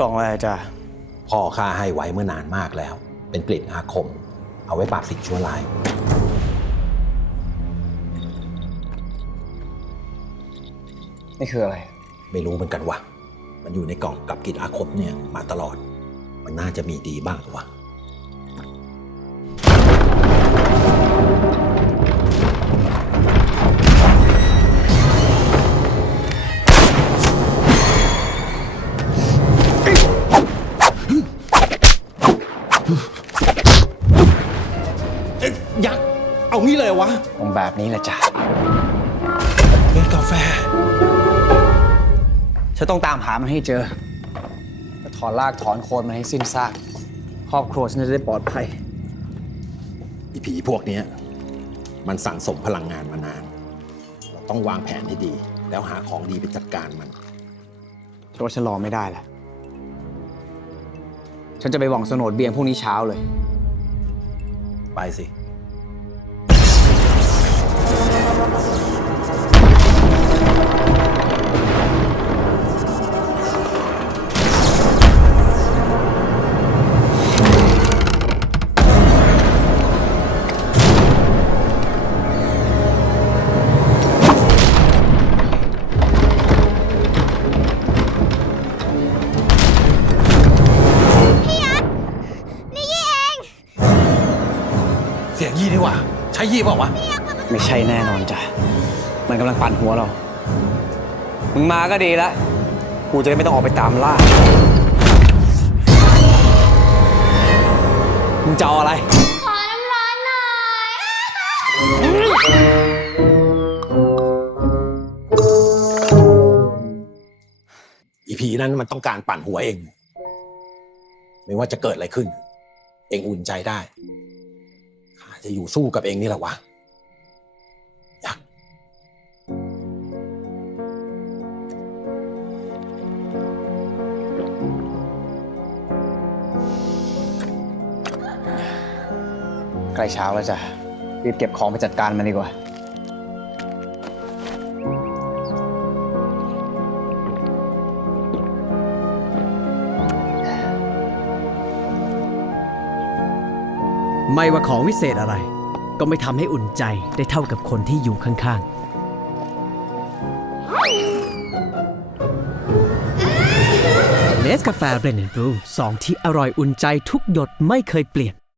กล่องอะไรจ้ะพ่อข้าให้ไว้เมื่อนานมากแล้ว เป็นกลิ่นอาคม เอาไว้ปราบสิ่งชั่วร้าย นี่คืออะไร ไม่รู้เหมือนกันวะมันอยู่ในกล่องกับกลิ่นอาคมเนี่ยมาตลอด มันน่าจะมีดีบ้างวะ ยักษ์ เอางี้เลยวะคงแบบนี้แหละจ้ะเล่นกาแฟ ฉันต้องตามหามันให้เจอจะถอนรากถอนโคนมันให้สิ้นซาก ครอบครัวฉันจะได้ปลอดภัย อีผีพวกเนี้ยมันสั่งสมพลังงานมานาน เราต้องวางแผนให้ดี แล้วหาของดีไปจัดการมัน ฉันว่าฉันรอไม่ได้แล้ว ฉันจะไปหว่องโสนดเบียงพรุ่งนี้เช้าเลย ไปสิ ยงยี่นี่หว่า ใช่ยี่เปล่าวะ ไม่ใช่แน่นอนจ้ะ มันกำลังปั่นหัวเรา มึงมาก็ดีแล้วกูจะได้ไม่ต้องออกไปตามล่า มึงจะเอาอะไร ขอน้ำร้อนหน่อย อีผีนั้นมันต้องการปั่นหัวเอง ไม่ว่าจะเกิดอะไรขึ้น เองอุ่นใจได้ข้า จะอยู่สู้กับเองนี่แหละวะยักษ์ใกล้เช้าแล้วจ้ะรีบเก็บของไปจัดการมันดีกว่า ไม่ว่าของวิเศษอะไร ก็ไม่ทำให้อุ่นใจได้เท่ากับคนที่อยู่ข้างๆเนสกาแฟเบรนด์บลูสองที่อร่อยอุ่นใจทุกหยดไม่เคยเปลี่ยน